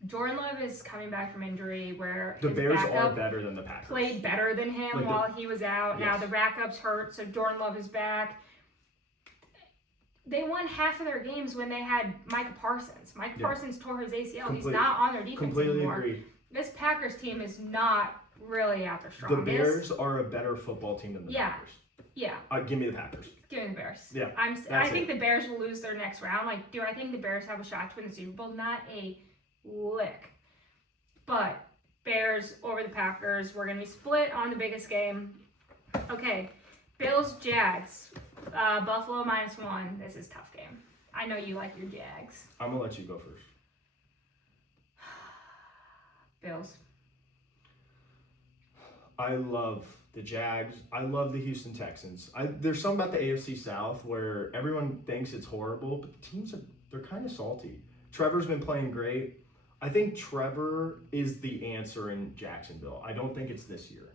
Jordan Love is coming back from injury where The his Bears are backup better than the Packers. played better than him Like while he was out. Yes. Now the backup's hurt, so Jordan Love is back. They won half of their games when they had Micah Parsons. Micah Parsons tore his ACL. He's not on their defense Completely anymore. agree. This Packers team is not really at their strongest. The Bears are a better football team than the Packers. Yeah. Give me the Packers. Give me the Bears. Yeah, I think the Bears will lose their next round. Like, do I think the Bears have a shot to win the Super Bowl? Not a lick. But Bears over the Packers. We're gonna be split on the biggest game. Okay, Bills Jags. Buffalo -1. This is a tough game. I know you like your Jags. I'm gonna let you go first. Bills. I love the Jags. I love the Houston Texans. There's something about the AFC South where everyone thinks it's horrible, but the teams they're kind of salty. Trevor's been playing great. I think Trevor is the answer in Jacksonville. I don't think it's this year.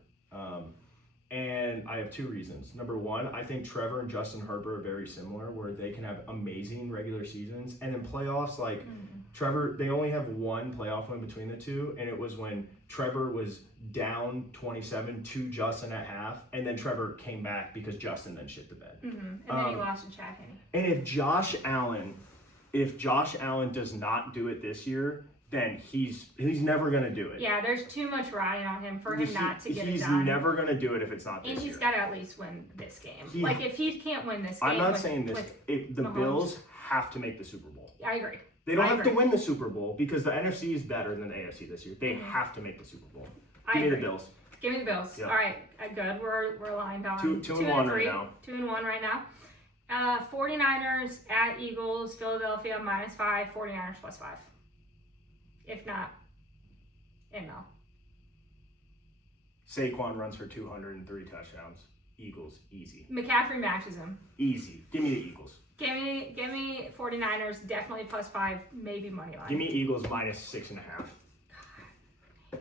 And I have two reasons. Number one, I think Trevor and Justin Herbert are very similar where they can have amazing regular seasons. And in playoffs, like Trevor, they only have one playoff win between the two. And it was when Trevor was down 27 to Justin at half. And then Trevor came back because Justin then shit the bed. And then he lost to Chad Henne. And if Josh Allen does not do it this year, then he's never going to do it. Yeah, there's too much riding on him for him not to get it He's done. never going to do it if it's not this year. And he's got to at least win this game. Like, if he can't win this game... I'm not saying this. The Mahomes. Bills have to make the Super Bowl. I agree. They don't have to win the Super Bowl because the NFC is better than the AFC this year. They have to make the Super Bowl. Give me the Bills. Give me the Bills. Yeah. All right, good. We're aligned on 2-1 right now. 2-1 right now. 49ers at Eagles. Philadelphia -5. 49ers +5. If not, no. Saquon runs for 203 touchdowns. Eagles, easy. McCaffrey matches him. Easy. Give me the Eagles. Give me 49ers, definitely +5, maybe money line. Give me Eagles -6.5. All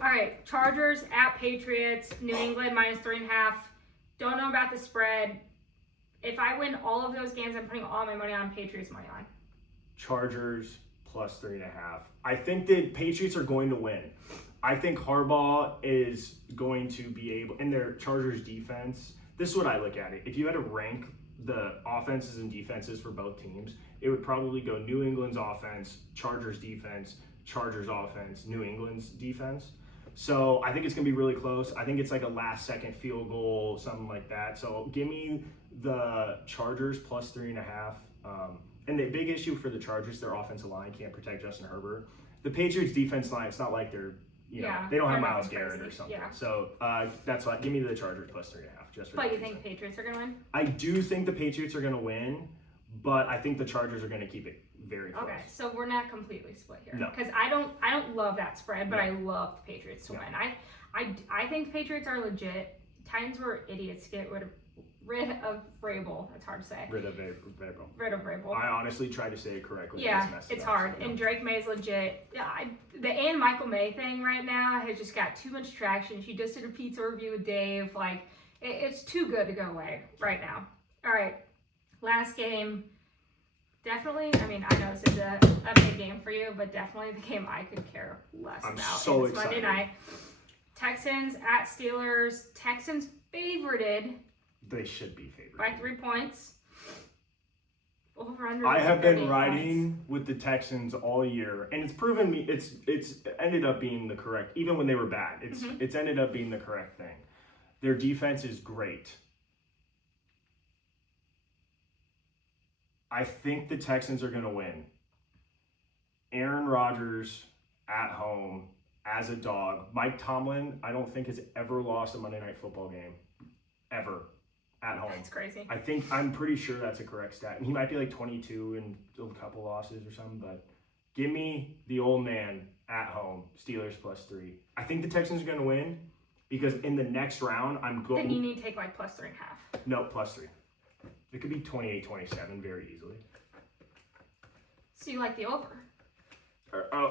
right, Chargers at Patriots. New England -3.5. Don't know about the spread. If I win all of those games, I'm putting all my money on Patriots money line. Chargers +3.5. I think the Patriots are going to win. I think Harbaugh is going to be able, and their Chargers defense, this is what I look at it. If you had to rank the offenses and defenses for both teams, it would probably go New England's offense, Chargers defense, Chargers offense, New England's defense. So I think it's going to be really close. I think it's like a last-second field goal, something like that. So give me the Chargers +3.5. And the big issue for the Chargers, their offensive line can't protect Justin Herbert. The Patriots' defense line, it's not like they're, they don't have Myles Garrett or something. Yeah. So that's why. Give me the Chargers +3.5. Just for But you think Patriots are going to win? I do think the Patriots are going to win, but I think the Chargers are going to keep it very close. Okay, so we're not completely split here. No. Because I don't love that spread, but I love the Patriots to win. I think the Patriots are legit. Titans were idiots to get rid of Vrabel. It's hard to say. Rid of Vrabel. Rid of Vrabel. I honestly tried to say it correctly. Yeah, it's hard. And Drake May's legit. Yeah, the Ann Michael May thing right now has just got too much traction. She just did a pizza review with Dave. Like, it's too good to go away right now. All right, last game. Definitely, I mean, I know this is a big game for you, but definitely the game I could care less about. I'm so It's excited. Monday night. Texans at Steelers. Texans favorited They should be favored. by 3 points. Over under. I have been 38 riding points. with the Texans all year, and it's proven me it's ended up being the correct. Even when they were bad, it's ended up being the correct thing. Their defense is great. I think the Texans are going to win. Aaron Rodgers at home as a dog. Mike Tomlin, I don't think has ever lost a Monday Night Football game. Ever. At home. That's crazy. I'm pretty sure that's a correct stat. He might be like 22 and a couple losses or something, but give me the old man at home. Steelers +3. I think the Texans are going to win because in the next round, I'm going. Then you need to take like +3.5. No, +3. It could be 28-27 very easily. So you like the over?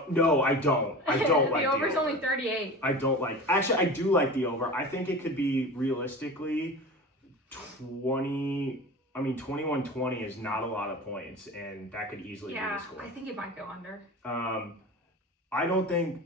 No, I don't. I don't like the over. The over's only 38. I don't like. Actually, I do like the over. I think it could be realistically 21-20 is not a lot of points, and that could easily be the score. I think it might go under. I don't think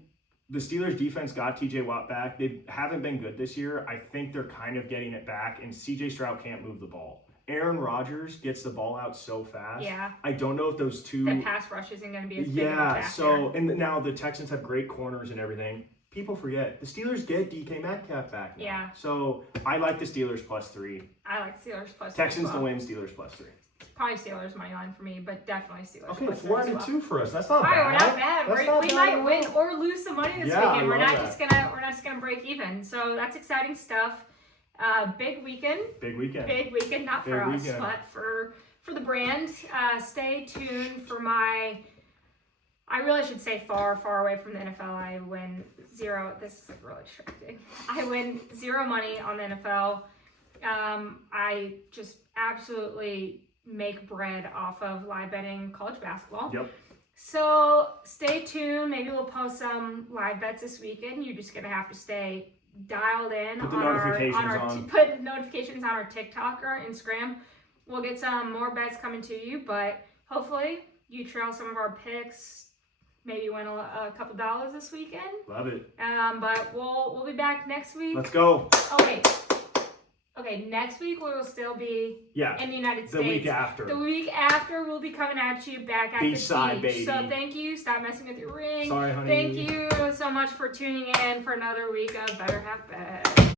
the Steelers defense got TJ Watt back. They haven't been good this year. I think they're kind of getting it back, and CJ Stroud can't move the ball. Aaron Rodgers gets the ball out so fast. Yeah. I don't know if those two. The pass rush isn't going to be as big of a factor. So, and now the Texans have great corners and everything. People forget the Steelers get DK Metcalf back now. Yeah. So I like the Steelers +3. I like Steelers +3. Texans to win, Steelers +3. Probably Steelers money line for me, but definitely Steelers. Okay, +3 4 as out well. of 2 for us. That's not All right, bad. we're not bad. That's We not might bad at win all. or lose some money this Yeah, I weekend. We're love not that. just gonna break even. So that's exciting stuff. Big weekend. Big weekend. Big weekend, not for Big us, weekend. but for the brand. Stay tuned for my. I really should say far away from the NFL. I win 0. This is really distracting. I win 0 money on the NFL. I just absolutely make bread off of live betting college basketball. Yep. So stay tuned. Maybe we'll post some live bets this weekend. You're just gonna have to stay dialed in. Put the on notifications our on. put notifications on our TikTok or Instagram. We'll get some more bets coming to you, but hopefully you trail some of our picks. Maybe win a couple dollars this weekend. Love it. But we'll be back next week. Let's go. Okay, next week we will still be in the United States. The week after. The week after we'll be coming at you back at the Beachside, beach. baby. So thank you. Stop messing with your ring. Sorry, honey. Thank you so much for tuning in for another week of Better Half Bet.